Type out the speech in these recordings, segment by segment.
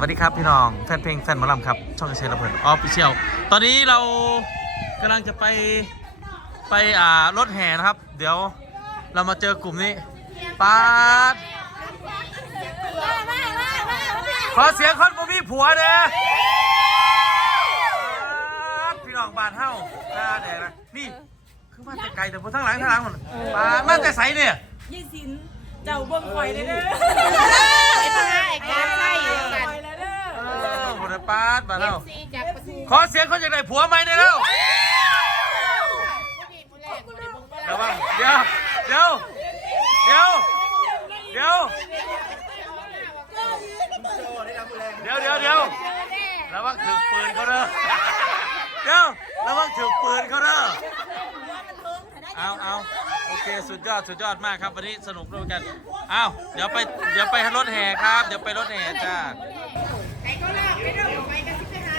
วัสดีครับพี่น้องแฟนเพลงแฟนหมอลำครับ ช่องเชนระเบิดออฟฟิเชียลตอนนี้เรากำลังจะไปไปอ่ารถแห่นะครับ เดี๋ยวเรามาเจอกลุ่มนี้ปาดขอเสียงคนบ่มีผัวเด้อปาดพี่น้องบาดเฮ้าหน้าแดงนะนี่คือมาแต่ไกลแต่พอทั้งหลังทั้งหลังหมดปาดมาแต่ใสเนี่ยยี่สินเจ้าเบิ่งข่อยเลยเด้อ ไอ้พนักไอ้การใช่อยู่กัน ข่อยเลยเด้อเออหมดแล้วปาดบาดเฮ้าซีจากประตูขอเสียงคนอยากได้ผัวไหมได้แล้วผู้แรกคนในเมืองบ้านระวังเดี๋ยวเดี๋ยวเดี๋ยวเดี๋ยวเดี๋ยวเดี๋ยวเดี๋ยวระวังถือปืนเขาเด้อเดี๋ยวระวังถือปืนเขาเด้อเอาเอาโอเคสุดยอดสุดยอดมากครับวันนี้สนุกด้วยกันเอาเดี๋ยวไปเดี๋ยวไปรถแห่ครับ เดี๋ยวไปรถแห่จ้า ไอ้เขาลากไปเรื่องไปกันสิไปหา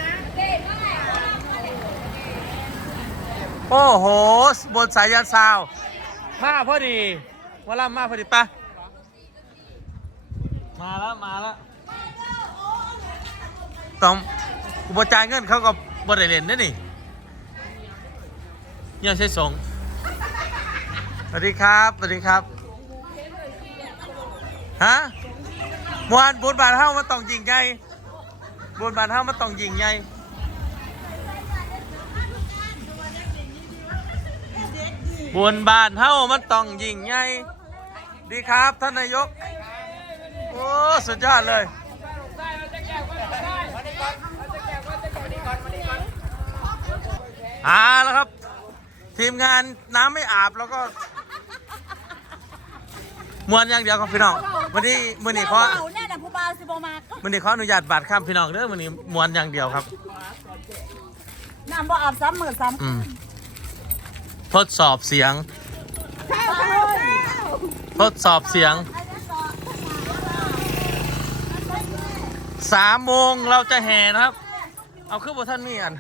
โอ้โห บนสายยานซาว มาพอดีวลล่ำมาพอดีปะมาแล้ว มาแล้วต้องอุปจายเงินเขาก็บริเล่นได้นี่ยังใช่สงสวัสดีครับสวัสดีครับฮะมวนบุญบาทเฮ้ามันต้องยิงไงบุญบาทเฮ้ามันต้องยิงไง บุญบ้านเฮ้ามันต้องยิ่งใหญ่ดีครับท่านนายก โอ้สุดยอดเลยอ่าแล้วครับ ทีมงานน้ำไม่อาบแล้วก็มวนอย่างเดียวครับพี่น้องวันนี้มือนี้ขอเอาแน่น่ะผู้บ่าวสิบ่มาก็มือนี้ขออนุญาตบัตรข้ามพี่น้องเด้อมือนี้มวนอย่างเดียวครับน้ำบ่อาบซ้ำมื้อซ้ำอืม ทดสอบเสียง ทดสอบเสียงสามโมงเราจะแห่นะครับ เอาขึ้นบนท่านมีอัน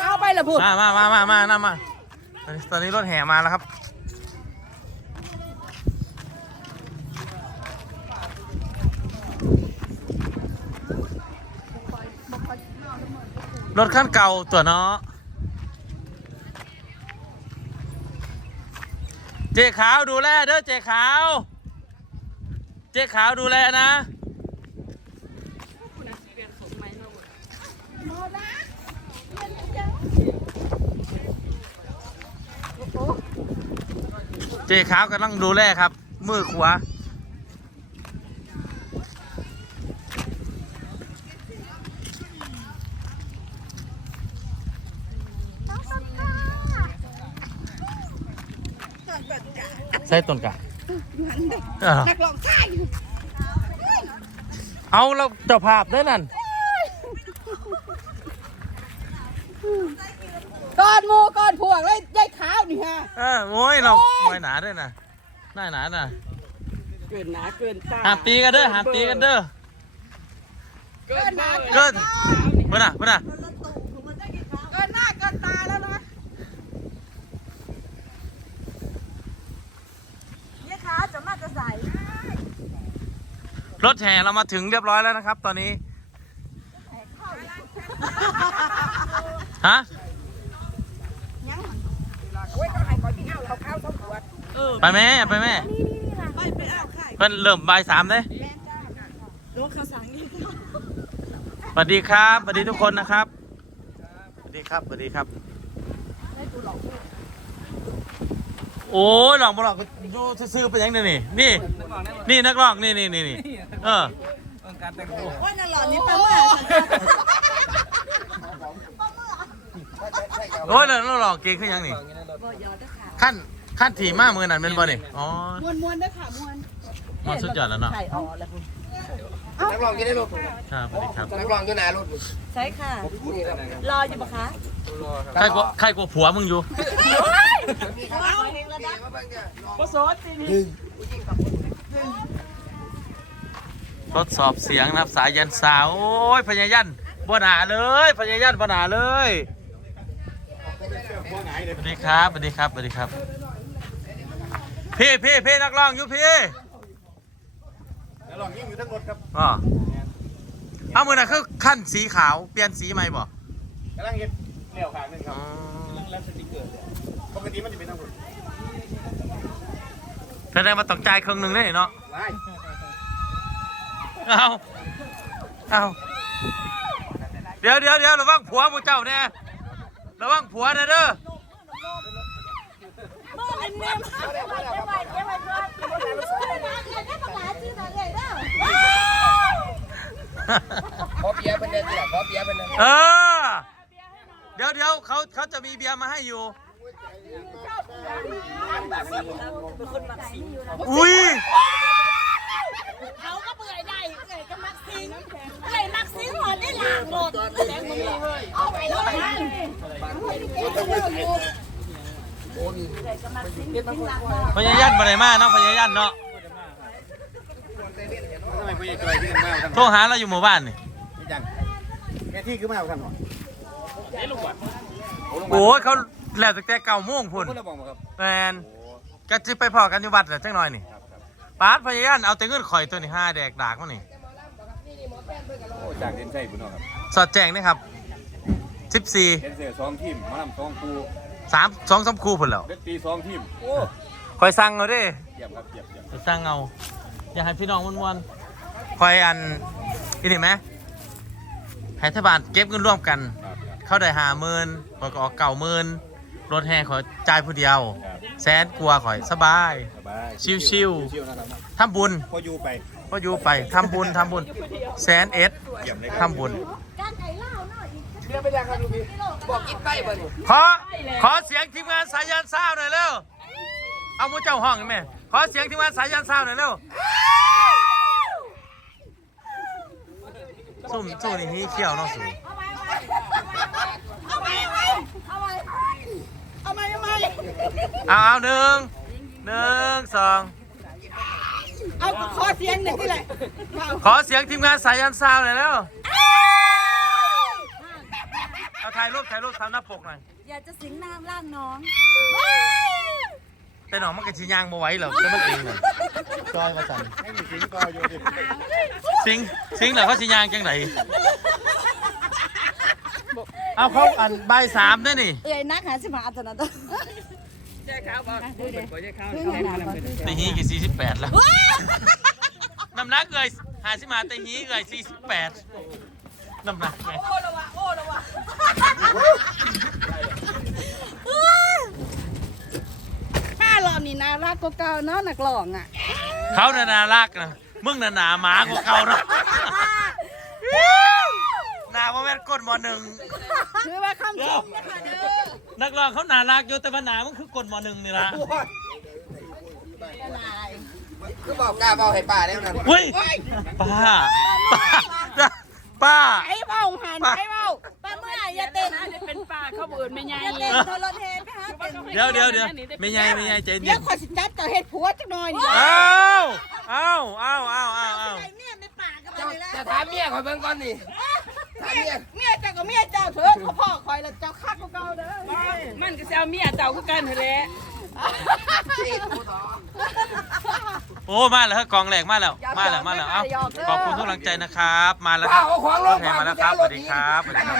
เอาไปละพูดมามามามามานามาตอนนี้ตอนนี้รถแห่มาแล้วครับ รถขั้นเก่าตัวเนาะ เจ๊ขาวดูแลเด้อเจ๊ขาว เจ๊ขาวดูแลนะเจ๊ขาวกำลังดูแลครับ มือขวา ใส่ต้นกะเออนักร้องชายเอาเราเจ้าภาพได้นั่นก้อนหมูก้อนพวกเลยยายขาวนี่ฮะเออโอ้ยเรามวยหนาด้วยนะหน้าหนาน่ะเกินหนาเกินตาหามตีกันเด้อหามตีกันเด้อเกินหน้าเกินเพื่อนน่ะเพื่อนน่ะ เกินหน้าเกินตาแล้วนะ เนี่ยขาจะมาจะใส่ รถแห่เรามาถึงเรียบร้อยแล้วนะครับ ตอนนี้ฮะไปแม่ไปแม่ไปไปเอาไข่เพื่อนเริ่มบ่ายสามเลยสวัสดีครับสวัสดีทุกคนนะครับสวัสดีครับสวัสดีครับ โอ้ยหลอกบ่หลอกดูซื้อๆไปยังไงนี่นี่ นี่นักร้องนี่นี่นี่นี่เออโอ้ยน่าหล่อนนี่ปลาเมื่อฉันจะโอ้ยแล้วนักร้องเก่งขึ้นยังนี่บ่ยอดเด้อค่ะขั้นขั้นถี่มากมือนั่นเป็นบ่นี่อ๋อมวนมวนๆเด้อค่ะมวนมาสุดยอดแล้วเนาะ ไข่อ๋อแล้วคุณ นักร้องอยู่ในรถครับสวัสดีครับนักร้องอยู่หน้ารถใช่ค่ะนี่ครับรออยู่ปะคะใครกลัวใครกลัวผัวมึงอยู่โอ้โสดจีนี่ทดสอบเสียงนะครับสายยันสาวโอ้ยพญายันบ่หนาเลยพญายันบ่หนาเลยสวัสดีครับสวัสดีครับสวัสดีครับ พี่พี่พี่นักร้องอยู่พี่ลองยิ่งอยู่ ทั้งรถครับอ๋อเอามือน่ะคือขั้นสีขาวเปลี่ยนสีใหม่บ่กำลังเฮ็ดเลี้ยวขางหนึงคอ๋รัอบปกติมันจะเป็นทั้งรถแสดงว่าต้องจ่ายครึ่งหนึ่งเลยเนาะไล่เอาเอาเดี๋ยวเดี๋ยวเดี๋ยวระวังผัวผู้เจ้าเนี่ยระวังผัวเด้อเด้อ ขอเบียร์เป็นเดือนที่หลังขอเบียร์เป็นเดือนเออ เดี๋ยวเดี๋ยวเขาเขาจะมีเบียร์มาให้อยู่ อุ้ย เขาก็เบื่อได้เบื่อก็มักซิงเบื่อมักซิงหมดได้หลางหมดเอาไปเลยพญายันมาไหนมาเนาะพญายันเนาะ ทำไมพี่จอยที่กันมาทำโทรหาเราอยู่หมู่บ้านนี่นี่จังแม่ที่คือมาเอาทำหน่อยโอ้ยเขาแล้วตั้งแต่เก้าโมงพุ่นพูดแล้วบอกมาครับแมนก็จะไปพอกันอยู่วัดแหละจังหน่อยนี่ปาดพญายันเอาแต่เงินข่อยตัวนี้ห้าแดกดากมานี่โอ้จากเดนไช่บุญเนาะครับสอดแจงนี่ครับสิบสี่เดนเสือสองทีมมาลำสองคูสามสองสามคู่พุ่นแล้วเดนตีสองทีมโอ้คอยสั่งเอาเด้เกียบครับเกียบเกียบคอยสั่งเอาอยากให้พี่น้องมวนๆ คอยอันนี่เห็นไหมให้รัฐบาลเก็บเงินร่วมกันครับครับเขาได้หาหมื่นข่อยก็ออกเก่าหมื่นรถแห่ขอยจ่ายผู้เดียวครับแสนกลัวาข่อยสบาย สบายชิวๆชิวๆ นะครับทำบุญพออยู่ไปก็อยู่ไปทำบุญทำบุญ แสนเอ็ดเกียบเลยทำบุญเชื่อไปยังครับลูกพี่บอกกินไปบ่นี่ขอขอเสียงทีมงานสายยันเศร้าหน่อยเร็ว เอามูเจ้าห้องไหมขอเสียงทีมงานสายยันเศร้าหน่อยเร็ว ซุ่มสู้นี่ฮีเขี้ยวเน้องสูเอาไปเอาไปเอาไปเอาไปเอาไปเอาเอาหนึ่งหนึ่งสองเอาขอเสียงหนึ่งที่ไหนขอเสียงทีมงานสายยันเศร้าหน่อยเร็วเอาถ่ายรูปถ่ายรูปทำหน้าปกหน่อยอยากจะสิงน้ำล่างน้อง แต่หนองมันกระชิยางมาไหว้เหรอจะมันเองเลย จอยมาสั่นให้มีสิงก็อยู่ดิสิงสิงเหรอเขาชิยางจังไหนเอาเขาอันใบายสามด้วยนี่เอ้ยนักหาสิมาอัตนาตัวตีฮีกี่สี่สิบแปดแล้วน้ำหนักเอ่ยหาสิมาตีฮีเอ่ยสี่สิบแปดน้ำหนักไงโอ้ละวะโอ้ละวะห้ารอบนี่นารักกว่าเก่าเนาะนักร้องอะ เขาน่ะน่ารักนะมึงน่ะหนาหมากว่าเขาเนาะหนาว่าแม่นก้นหมอหนึ่งคือว่าคำชมนะคะเด้อนักร้องเขาน่ารักอยู่แต่ว่าหนามันคือกดหมอหนึ่งนี่ละคือบอกกล้าบอกให้ป้าได้มั้ยเฮ้ยป้าป้าป้าไอ้เบ้าหันไอ้เบ้าป้าเมื่ อไหร่อย่าเต้นเป็นป่าเขาเบิดไม่ใหญ่อย่าเต้นโทรเทนไปหาเต้นเดี๋ยวเดี๋ยวเดี๋ยวไม่ใหญ่ไม่ใหญ่ใจเดี๋เย็ยวนขอยสิจัดเจ้าเฮ็ดผัวจักหน่อยนี่เอาเอาเอาเอาเอาเอาไอ้เมียไม่ปากกันเลยละจะถามเมียข่อยเบิ่งก่อนนี่ถามเมียเมียเจ้าก็เมียเจ้าเถอะเขาพ่อคอยแล้วเจ้าคักกว่าเก่าเด้อมันก็จะเอาเมียเต่าคือกันเถอะแหละโอ้มาแล้วกองแหลกมาแล้วมาแล้วมาแล้วเอ้าขอบคุณทุกกำลังใจนะครับ มาแล้วครับเอาของลรงถแห่มาแล้วครับสวัสดีครับสวัสดีครับ